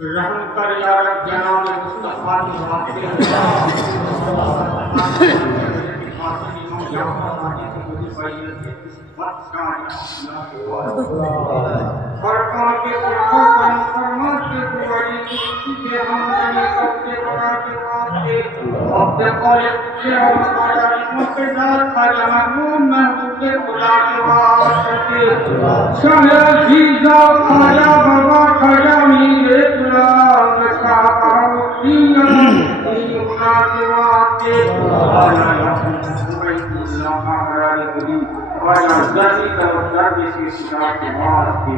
रहम कर या रब जनाब मुस्तफा की वास्ते फरमान के कुरान फरमान के बुआरी के हम जाने सबसे बड़ा के वास्ते अब कॉलेज के हमारा मुकद्दर खजानों महबूब खुदा के वास्ते शाह जीजा खाया बाबा खाया मीरे गुलाम शाहरुद्दीन खुदा के वास्ते जानी तरफ से शिकार के वास्ते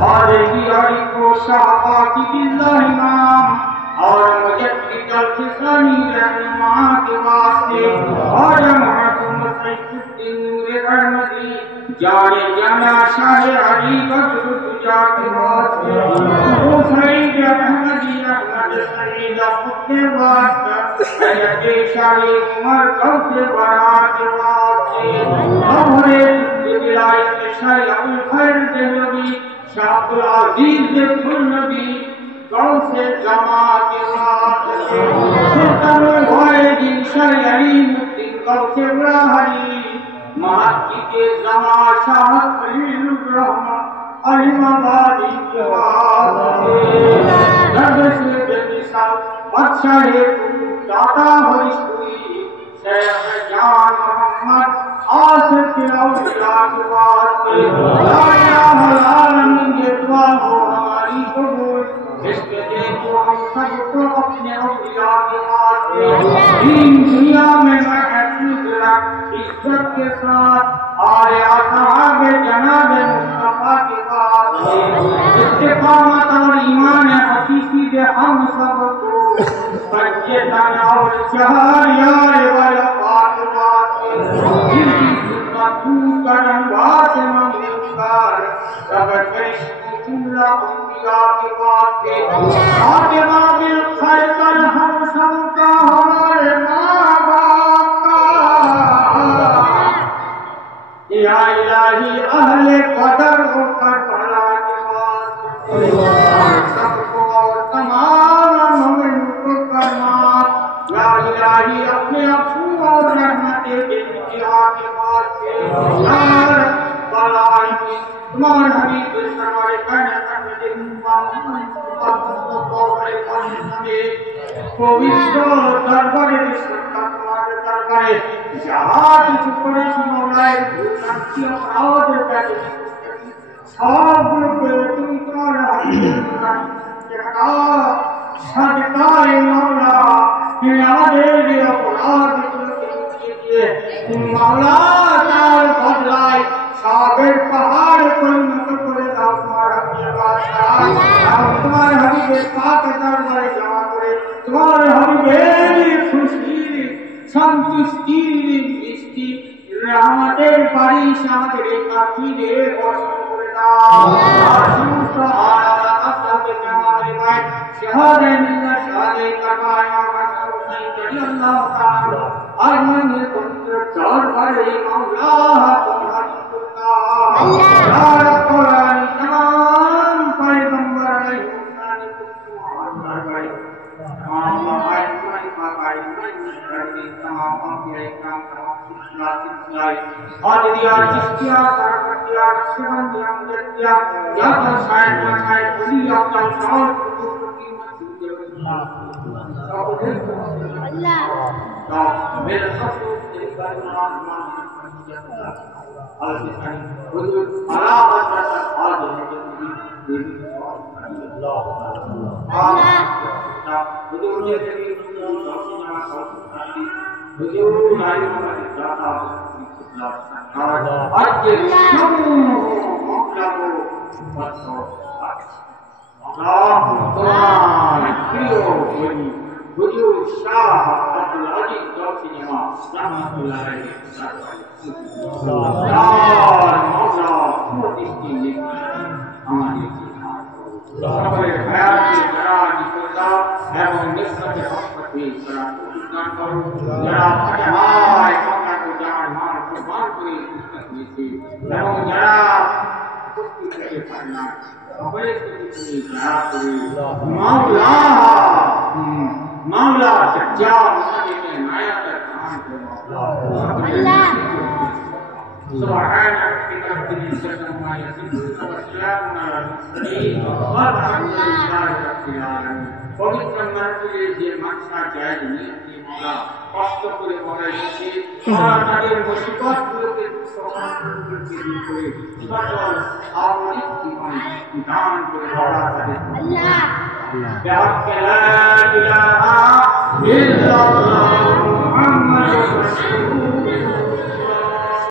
हारेगी हरी को शाहबा की बिल्लाह नाम और मुजद्दिद अल-फिसानी रहनुमा के वास्ते और मासूम सैफुद्दीन नूर अहमदी जाने जाना शाह अली बख्श तुजा के वास्ते हुसैन अहमदी अहमद सईद के वास्ते सैयद शाह उमर गौसे बरा के वास्ते हमारे विलायत शाह अबुल खैर देहलवी शाह अब्दुल अजीज देहलवी गौसे जमा के वास्ते सुल्तान वाहिद शाह अली मुफ्ती गौसे बराहरी महकी के जमा शाह खलीलुर रहमान अलिमाबादी के वास्ते दर्द से बेमिसाल बादशाह दाता हरिश्री शेख जान मोहम्मद आसिफ के औलिया के वास्ते ला इलाहा इल्लल्लाह ये दुआ हो हमारी कबूल इसके दे तो हम सबको अपने औलिया के वास्ते दीन दुनिया में महफूज रख इज्जत के साथ और असहाब जनाब मुस्तफा के वास्ते इस्तिकामत और ईमान हकीकी दे हम सबको सच्चे तन और शहरियार वाला पाक वास्ते जिनकी खिदमत तू करम वास्ते मंगूकार सब करिश्म तुमरा अंबिया के वास्ते फातिमा बिल खैर कर हम सबका हमारे माँ बाप का या इलाही अहले कदर होकर भला के वास्ते सबको और तमाम इलाही अपने अफू और रहमते बेइंतहा के वास्ते यार बलाई तुम्हारे हबीब सरवर कायनात में पवित्र दरबारे विश्वता तुम्हारे दरबारे जहाँ কিছু করেছি মওলায় শান্তি और पैसे सब पे तुम तुम्हारे हबीब के हटा सदकाए मौला हमारे अपराध मौला तार बदलाए सागर पहाड़ कोई मत करे दाव तुम्हारा तुम्हारे हबीब पाक दरबार जमा करे तुम्हारे हबीब खुशी संतुष्टि दृष्टि रहमतेर बारी सागर काफी रे वर्षण करे दाও आशु सहारा अल्लाह के हमारे भाई शहर निला शाले करवाया अल्लाह ताला अरमान पुत्र दरबारे मौला तुम्हारी खुदा अल्लाह कुरान तमाम पैगंबर हुसैन तुम्हारे दरबारे तमाम आयत पाकाई करनी तमाम अंबिया इकराम सिलसिला हाजिरिया चिश्तिया सरकतिया नक्शबंदिया मुजद्दिया या शायद मशायख वली अफजल और अल्लाह मेरे सबको तेरी बात मान अल्लाह हुजूर अलामत आज है अल्लाह हुजूर ये तेरी हुजूर नारी हमारे दाता आज के मौका को बसो अल्लाह कुरान प्रियो बनी हुजूर शाह अब्दुल अजीज गौसी नवाज रहमतुल्लाह अलैहि यार मौला खुदिस्ती ने हमारी सबरे हयात की दराज खुदा एवं निस्बत हक़ की सराह करो जरा फतहाय मौला को जान मान कुर्बान करी उसकी एवं जरा উপস্থিত হতে পারে না সকলের প্রতি তুমি দয়া করে মাওলা मामला सच्चा मुझे नाया का काम करो अल्लाह सुभान रब्बिक रब्बिल इज्जति अम्मा यसिफून व सलामुन अलल मुरसलीन वल्हम्दुलिल्लाहि रब्बिल आलामीन पवित्र मंजिले যে মানসা যায় নিয়তি মাওলা কষ্ট করে বলাইছে আর তাদের মুসিবতগুলোকে সকলকে দূর করে সকল আমলিক জীবন দান করে বড়া তাদের আল্লাহ بحق لا إله إلا الله محمد رسول